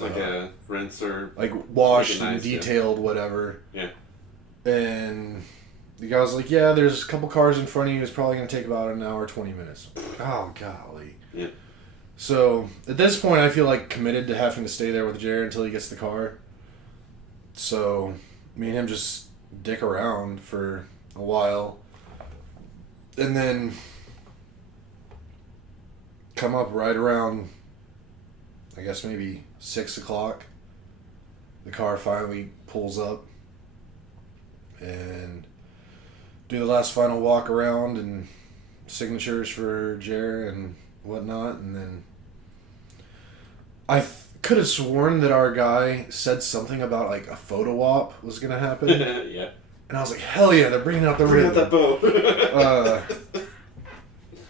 like a rinse or like washed and nice, detailed, whatever. Yeah. And the guy was like, "Yeah, there's a couple cars in front of you. It's probably gonna take about an hour, 20 minutes." Oh golly. Yeah. So at this point, I feel like committed to having to stay there with Jared until he gets the car. So me and him just dick around for a while. And then come up right around, I guess maybe 6 o'clock. The car finally pulls up. And do the last final walk around and signatures for Jared and whatnot. And then I could have sworn that our guy said something about like a photo op was going to happen. Yeah. And I was like, hell yeah, they're bringing out the Bring ribbon. out that bow.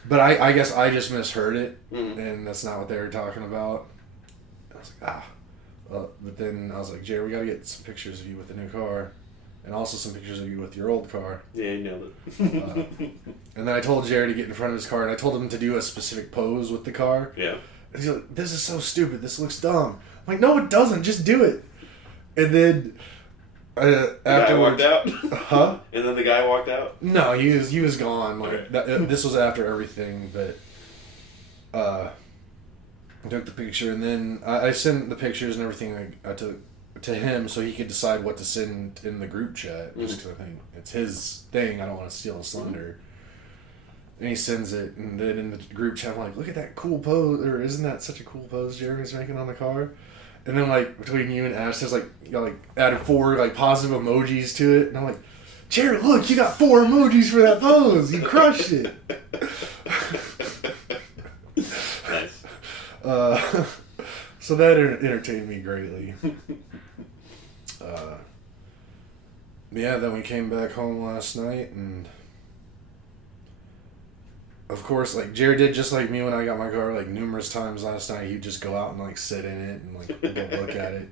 But I guess I just misheard it, and that's not what they were talking about. I was like, but then I was like, Jerry, we gotta get some pictures of you with the new car, and also some pictures of you with your old car. Yeah, you nailed it. And then I told Jerry to get in front of his car, and I told him to do a specific pose with the car. Yeah. And he's like, this is so stupid, this looks dumb. I'm like, no, it doesn't, just do it. And then The guy walked out? Huh? And then the guy walked out? No, he was gone. Like Okay. this was after everything, but I took the picture, and then I sent the pictures and everything I took to him so he could decide what to send in the group chat. Just because I think it's his thing. I don't want to steal his thunder. And he sends it, and then in the group chat, I'm like, look at that cool pose, or isn't that such a cool pose Jeremy's making on the car? And then, like, between you and Ash, there's, like, you got, like, added 4, like, positive emojis to it. And I'm like, Jared, look, you got 4 emojis for that pose. You crushed it. Nice. So that entertained me greatly. Yeah, then we came back home last night, and of course, like, Jared did just like me when I got my car, like, numerous times last night. He'd just go out and, like, sit in it and, like, go look at it.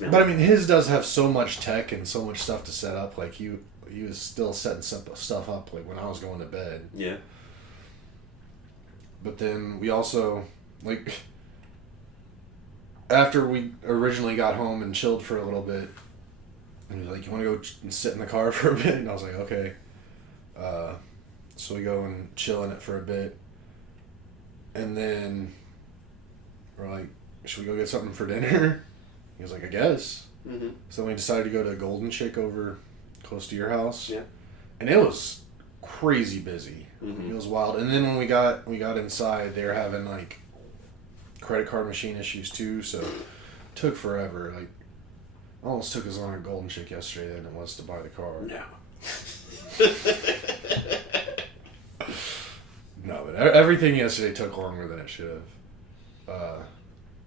But, I mean, his does have so much tech and so much stuff to set up. Like, he was still setting stuff up, like, when I was going to bed. Yeah. But then we also, like, after we originally got home and chilled for a little bit, and he was like, you want to go and sit in the car for a bit? And I was like, okay. So we go and chill in it for a bit. And then we're like, should we go get something for dinner? He was like, I guess. Mm-hmm. So we decided to go to Golden Chick over close to your house. Yeah. And it was crazy busy. Mm-hmm. It was wild. And then when we got inside, they were having, like, credit card machine issues too, so it took forever. Like, almost took us longer at Golden Chick yesterday than it was to buy the car. No. No, but everything yesterday took longer than it should have.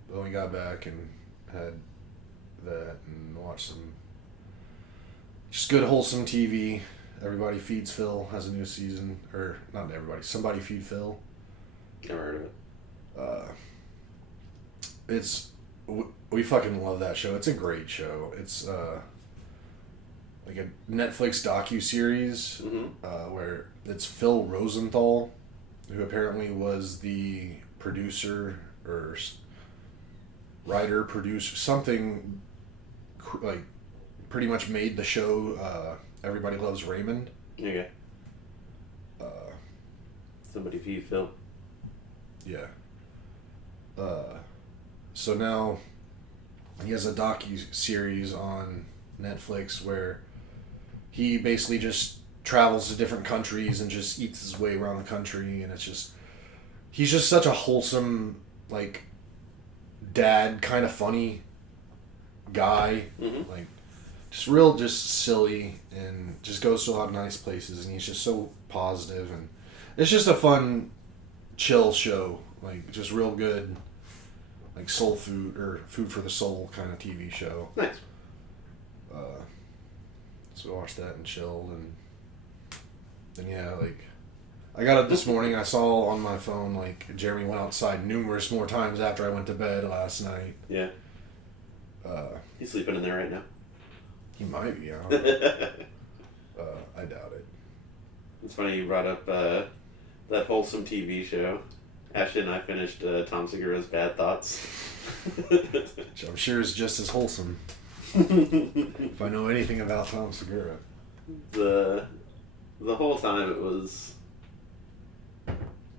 Then we got back and had that and watched some just good wholesome TV. Everybody Feeds Phil has a new season, or not everybody. Somebody Feed Phil. Never heard of it. We fucking love that show. It's a great show. It's like a Netflix docu-series where it's Phil Rosenthal, who apparently was the producer or writer, producer, something, like, pretty much made the show Everybody Loves Raymond. Okay. Somebody feed Phil. Yeah. So now he has a docu-series on Netflix where he basically just travels to different countries and just eats his way around the country, and it's just, he's just such a wholesome, like, dad, kind of funny guy. Mm-hmm. Like, just silly, and just goes to a lot of nice places, and he's just so positive, and it's just a fun, chill show. Like, just real good. like soul food or food for the soul kind of TV show. Nice. So I watched that and chilled, and then yeah, like I got up this morning. I saw on my phone like Jeremy went outside numerous more times after I went to bed last night. Yeah. He's sleeping in there right now. He might be. I don't know. I doubt it. It's funny you brought up that wholesome TV show. Ashley and I finished Tom Segura's Bad Thoughts. Which I'm sure is just as wholesome. If I know anything about Tom Segura. The whole time it was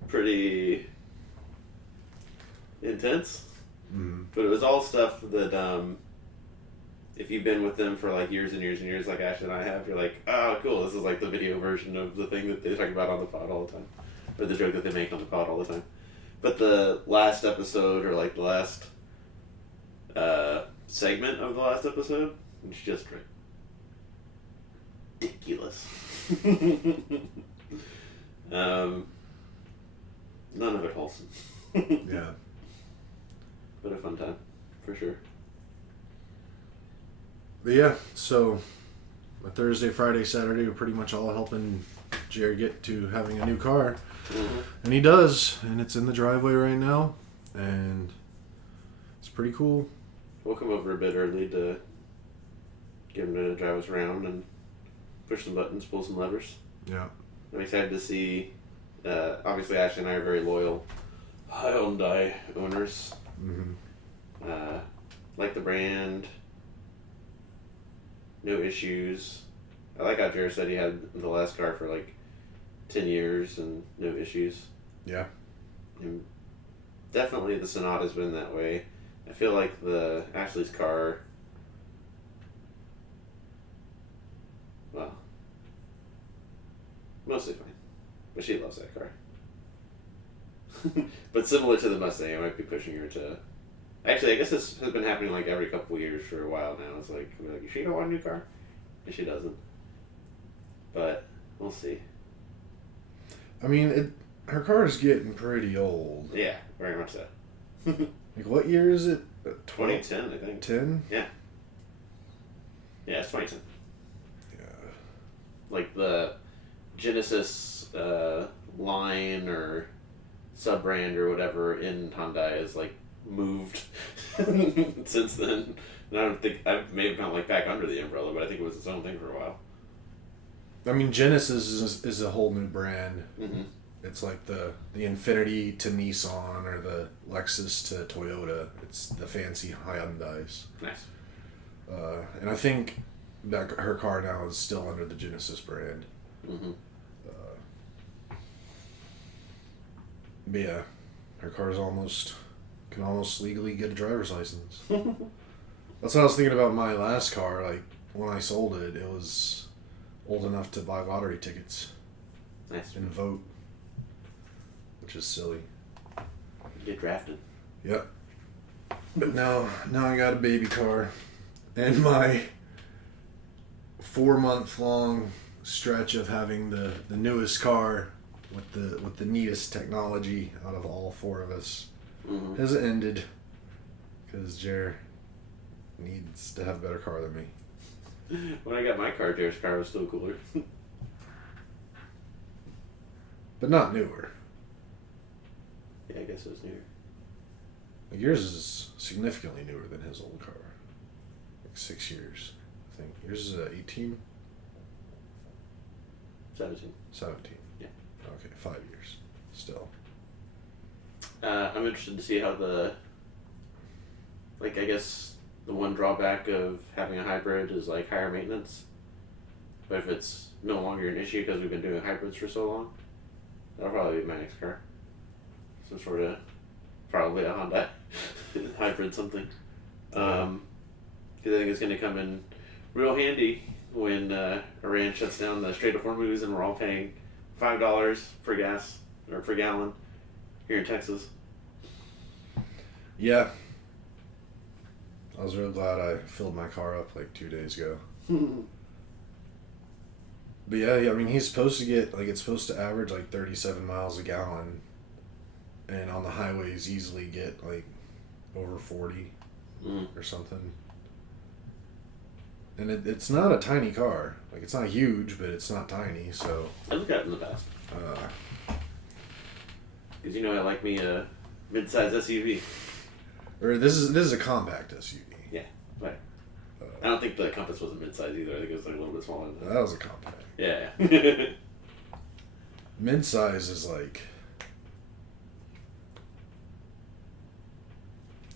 pretty intense. Mm. But it was all stuff that if you've been with them for like years and years and years like Ashley and I have, you're like, oh cool, this is like the video version of the thing that they talk about on the pod all the time. Or the joke that they make on the pod all the time. But the last episode, or like the last segment of the last episode, it's just ridiculous. None of it wholesome. Yeah. But a fun time, for sure. But yeah, so my Thursday, Friday, Saturday were pretty much all helping Jared get to having a new car. Mm-hmm. And he does, and it's in the driveway right now, and it's pretty cool. We'll come over a bit early to get him to drive us around and push some buttons, pull some levers. Yeah. I'm excited to see, obviously Ashley and I are very loyal Hyundai owners. Mm-hmm. Like the brand, no issues. I like how Jared said he had the last car for like 10 years and no issues. Yeah. And definitely the Sonata's been that way. I feel like the Ashley's car, well, mostly fine. But she loves that car. But similar to the Mustang, I might be pushing her to... Actually, I guess this has been happening like every couple of years for a while now. It's like, we're like, she don't want a new car? And she doesn't. But we'll see. I mean, her car is getting pretty old. Yeah, very much so. Like, what year is it? 2010, I think. 10? Yeah. Yeah, it's 2010. Yeah. Like the Genesis line or sub-brand or whatever in Hyundai is like moved since then. And I don't think, I may have gone like back under the umbrella, but I think it was its own thing for a while. I mean, Genesis is a whole new brand. Mm-hmm. It's like the Infiniti to Nissan or the Lexus to Toyota. It's the fancy Hyundais. Nice. And I think that her car now is still under the Genesis brand. Mm-hmm. But yeah, her car can almost legally get a driver's license. That's what I was thinking about my last car. Like, when I sold it, it was old enough to buy lottery tickets. Nice. And vote. Which is silly. Get drafted. Yep. But now I got a baby car. And my 4-month long stretch of having the newest car with the neatest technology out of all 4 of us Mm-hmm. has ended. Because Jer needs to have a better car than me. When I got my car, Jared's car was still cooler. But not newer. Yeah, I guess it was newer. Like, yours is significantly newer than his old car. Like 6 years, I think. Yours is 18? 17. 17. Yeah. Okay, 5 years. Still. I'm interested to see how I guess the one drawback of having a hybrid is like higher maintenance. But if it's no longer an issue because we've been doing hybrids for so long, that'll probably be my next car. Some sort of, probably a Honda hybrid something. Because I think it's going to come in real handy when Iran shuts down the Strait of Hormuz and we're all paying $5 per gas or per gallon here in Texas. Yeah. I was real glad I filled my car up like 2 days ago. But yeah, I mean, he's supposed to get, like, it's supposed to average like 37 miles a gallon. And on the highways easily get like over 40 Mm. or something. And it's not a tiny car. Like, it's not huge, but it's not tiny, so... I looked at it in the past. Because you know I like me a mid-size SUV. Or this is a compact SUV. Yeah, right. I don't think the Compass was a mid-size either. I think it was like a little bit smaller than that. That was a compact. Yeah. Mid-size is like...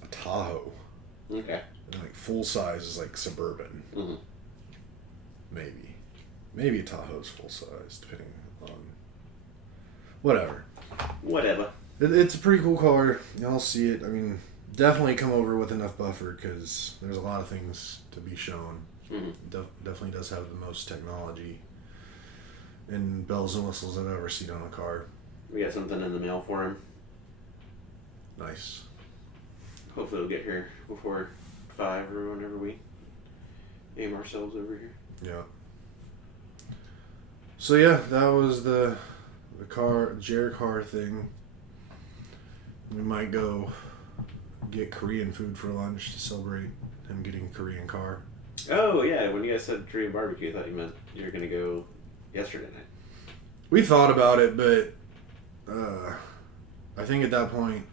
a Tahoe. Okay. And like full-size is like Suburban. Mm-hmm. Maybe a Tahoe's full-size, depending on... Whatever. It's a pretty cool car. Y'all see it. I mean, definitely come over with enough buffer because there's a lot of things to be shown. Mm-hmm. Definitely does have the most technology and bells and whistles I've ever seen on a car. We got something in the mail for him. Nice. Hopefully it'll get here before 5 or whenever we aim ourselves over here. Yeah. So yeah, that was the Jer car thing. We might go get Korean food for lunch to celebrate him getting a Korean car. Oh yeah, when you guys said Korean barbecue, I thought you meant you were gonna go yesterday night. We thought about it, but I think at that point,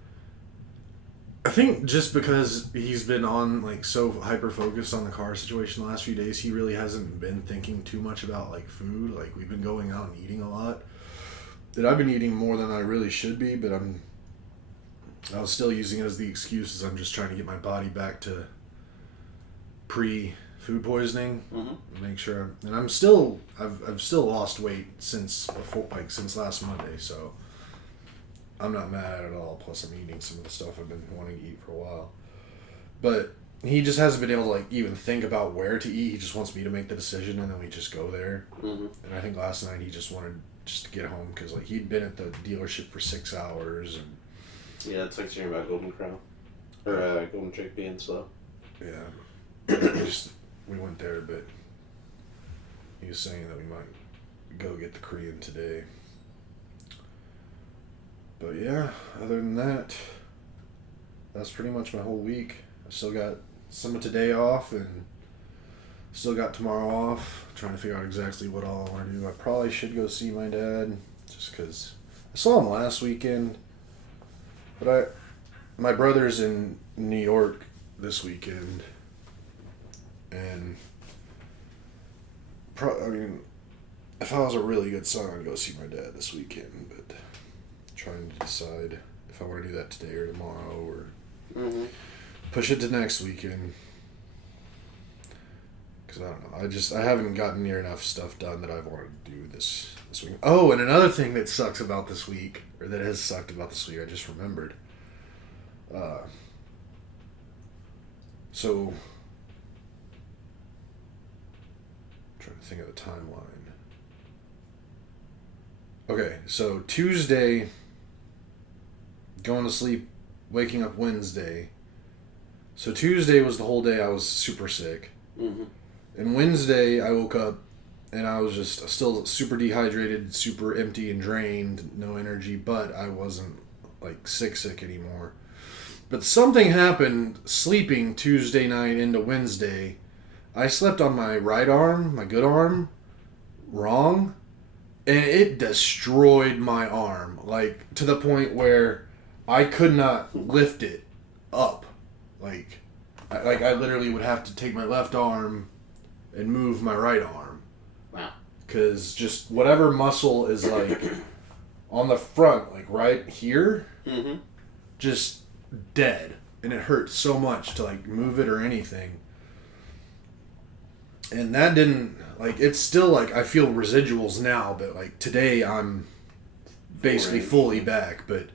I think just because he's been on like so hyper focused on the car situation the last few days, he really hasn't been thinking too much about like food. Like we've been going out and eating a lot. That I've been eating more than I really should be, but I was still using it as the excuse as I'm just trying to get my body back to pre-food poisoning. Mm-hmm. Make sure, and I've still lost weight since last Monday, so I'm not mad at all. Plus, I'm eating some of the stuff I've been wanting to eat for a while. But he just hasn't been able to like even think about where to eat. He just wants me to make the decision, and then we just go there. Mm-hmm. And I think last night he just wanted just to get home because like he'd been at the dealership for 6 hours and yeah, it sucks hearing about Golden Crow or Golden Chick being slow. yeah. we went there, but he was saying that we might go get the Korean today. But yeah, other than that, that's pretty much my whole week. I still got some of today off and still got tomorrow off. Trying to figure out exactly what all I want to do. I probably should go see my dad just because I saw him last weekend. But my brother's in New York this weekend. And I mean, if I was a really good son, I'd go see my dad this weekend. But trying to decide if I want to do that today or tomorrow or push it to next weekend. Because I don't know. I haven't gotten near enough stuff done that I've wanted to do this week. Oh, and another thing that sucks about this week, or that has sucked about this week, I just remembered. So, I'm trying to think of the timeline. Okay, so Tuesday, going to sleep, waking up Wednesday. So Tuesday was the whole day I was super sick. Mm-hmm. And Wednesday, I woke up and I was just still super dehydrated, super empty and drained, no energy, but I wasn't like sick anymore. But something happened sleeping Tuesday night into Wednesday. I slept on my right arm, my good arm, wrong, and it destroyed my arm, like to the point where I could not lift it up. Like I literally would have to take my left arm and move my right arm. Wow. Because just whatever muscle is like on the front, like right here, just dead. And it hurts so much to like move it or anything. And that didn't, like, it's still like, I feel residuals now, but like today I'm basically fully back. But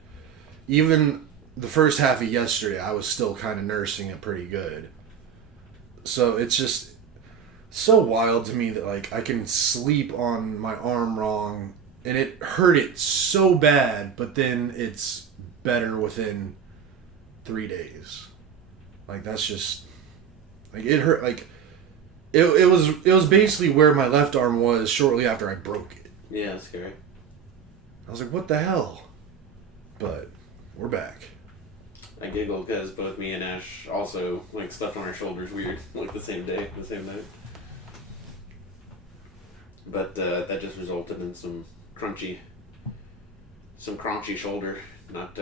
even the first half of yesterday, I was still kind of nursing it pretty good. So it's just so wild to me that like I can sleep on my arm wrong and it hurt it so bad, but then it's better within 3 days. Like that's just like it hurt. Like it was basically where my left arm was shortly after I broke it. Yeah, that's scary. I was like, what the hell? But we're back. I giggle because both me and Ash also like slept on our shoulders weird, like the same day, the same night. But that just resulted in some crunchy shoulder, not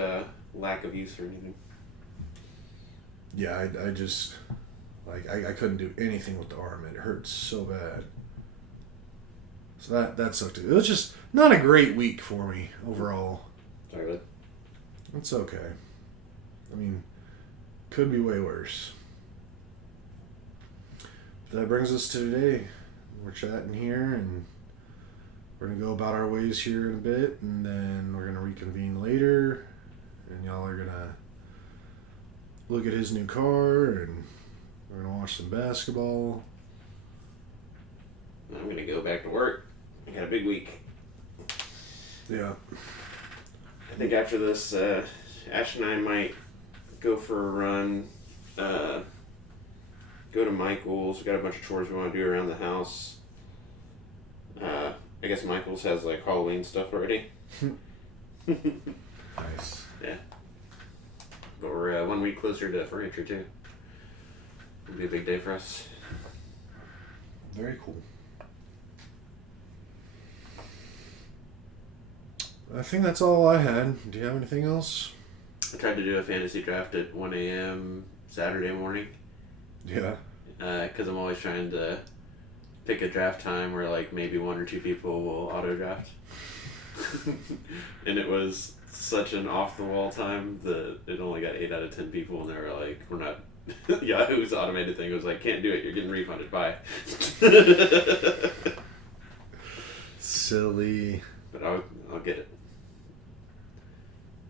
lack of use or anything. Yeah, I just, like, I couldn't do anything with the arm. It hurt so bad. So that sucked. It was just not a great week for me overall. Sorry, bud. It's okay. I mean, could be way worse. That brings us to today. We're chatting here, and we're going to go about our ways here in a bit, and then we're going to reconvene later, and y'all are going to look at his new car, and we're going to watch some basketball. I'm going to go back to work. I got a big week. Yeah. I think after this, Ash and I might go for a run, go to Michael's. We got a bunch of chores we want to do around the house. I guess Michael's has like Halloween stuff already. Nice. Yeah. But we're 1 week closer to furniture too. It'll be a big day for us. Very cool. I think that's all I had. Do you have anything else? I tried to do a fantasy draft at 1 a.m. Saturday morning. Yeah. Because I'm always trying to pick a draft time where like maybe 1 or 2 people will auto draft. And it was such an off the wall time that it only got 8 out of 10 people, and they were like, we're not. Yahoo's automated thing was like, can't do it, you're getting refunded, bye. Silly. But I'll get it.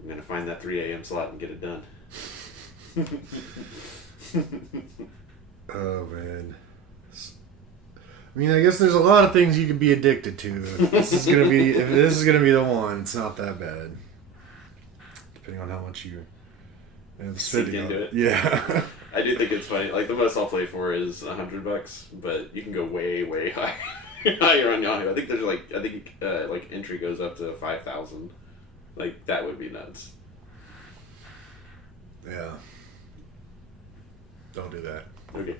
I'm gonna find that 3 a.m. slot and get it done. Oh man. I mean, I guess there's a lot of things you could be addicted to. If this is gonna be the one, it's not that bad. Depending on how much you Sink into it. Yeah. I do think it's funny. Like the most I'll play for is $100, but you can go way, way higher on Yahoo. I think there's like entry goes up to 5,000. Like that would be nuts. Yeah. Don't do that. Okay.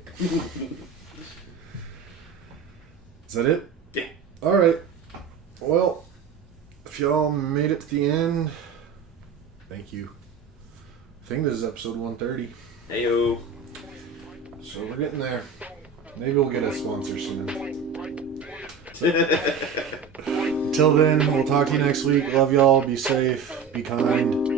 Is that it? Yeah. Alright. Well, if y'all made it to the end, thank you. I think this is episode 130. Heyo. So we're getting there. Maybe we'll get a sponsor soon. Until then, we'll talk to you next week. Love y'all. Be safe. Be kind.